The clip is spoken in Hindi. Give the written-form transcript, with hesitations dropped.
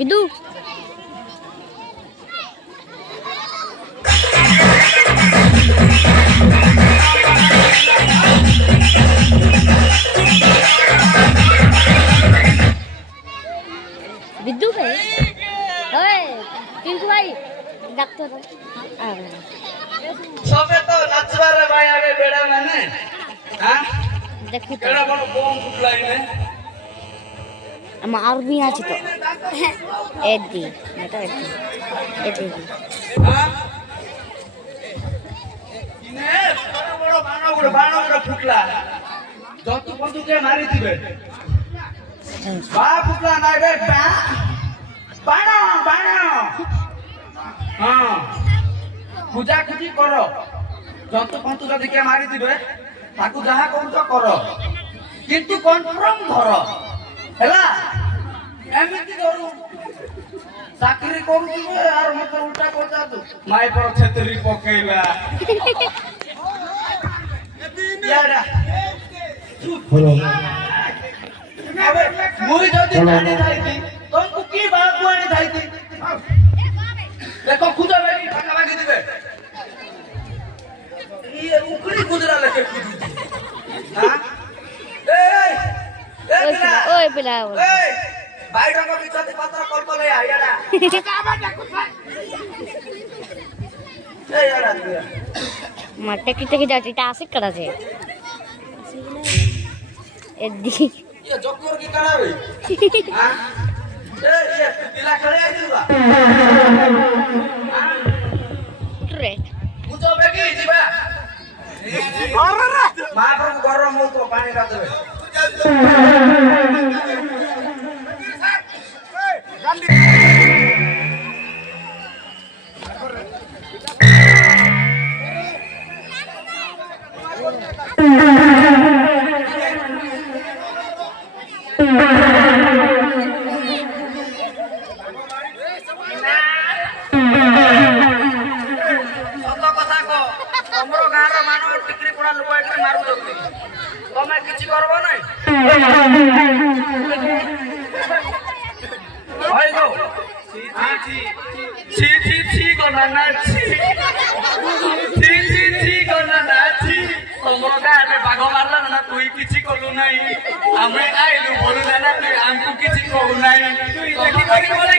Bidu. Bidu है ओए पिंकू भाई डॉक्टर सबे तो नाचबार भाई आवे बेड़ा माने हां देखि तो केड़ा बड़ बम फुटलाई ने हम और भी আছে তো এডি এটা এডি हां ইনে বড় বড় বাণ ফুটলা যত বন্ধুকে মারি দিবে বা ফুটলা নাই রে বাণ বাণ हां पूजा खुजी करो যত বন্ধু যদি কে মারি দিবে তাকু যাহা করছ কর কিন্তু কনফার্ম ধর হেলা এমিতি ধরু চাকরি করুছিবে আর মতে উল্টা কথা তো মাই পর ছেতরি পকেইলা ইয়ারা হলো আবে মুই যদি জানি থাইতি তোমকু কি বাবু আনি থাইতি দেখো খুদা লাগি টাকা লাগি দিবে ये उकड़ी गुजरा लेके हां ओए पिला ए भाई ढंग बिचाते पत्र कल ले आयाडा काबा देखु भाई ए यारा मटे किते जाती टासिक करा छे एडी ये जोकर की करा रे हां ए ये दिला खड़े आई दिलवा रे बुझो बेगी जीवा महाप्रभु गरम हो तो पानी का देवे तमे किछि करबो नै होय गो छी गना ना छी गना ना छी तमरो गाने बाग मारला ना तुई किछि कलु नै हमें आइलु बोलु ना तुई हमकु किछि कहू नै तुई देखि करी बोले